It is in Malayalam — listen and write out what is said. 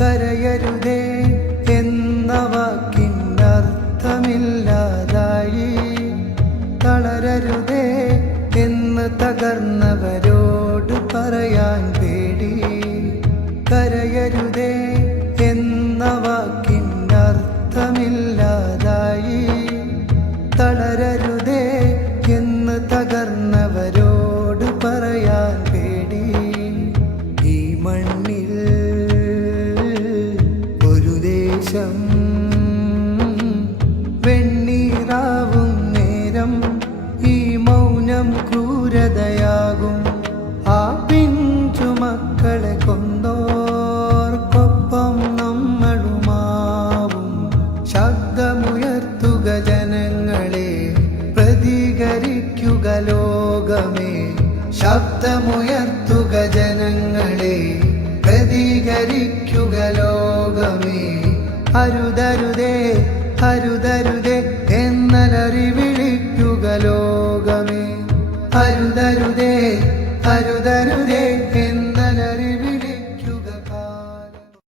കരയരുതേ എന്ന വാക്കിനർത്ഥമില്ലാതായി, തളരരുതേ എന്ന് തകർന്നവരോട് പറയാൻ പേടി. കരയരുതേ എന്ന വാക്കിനർത്ഥമില്ലാതായി, തളരരുതേ എന്ന് തകർന്നവരോട് പറയാൻ പേടി. ഈ മണ്ണിൽ ഒരു ദേശം വെണ്ണീറാവും നേരം ഈ മൗനം ക്രൂരതയാകും. ആ പിഞ്ചു മക്കളെ കൊന്നോർക്കൊപ്പം നമ്മളുമാവും. ശബ്ദമുയർത്തുക ജനങ്ങളെ, പ്രതികരിക്കുക ലോകമേ. ശബ്ദമുയർത്തുക ജനങ്ങളെ, പ്രതികരിക്കുക ലോകമേ. അരുതരുതേ അരുതരുതേ എന്നലറി വിളിക്കുക ലോകമേ. അരുതരുതേ അരുതരുതേ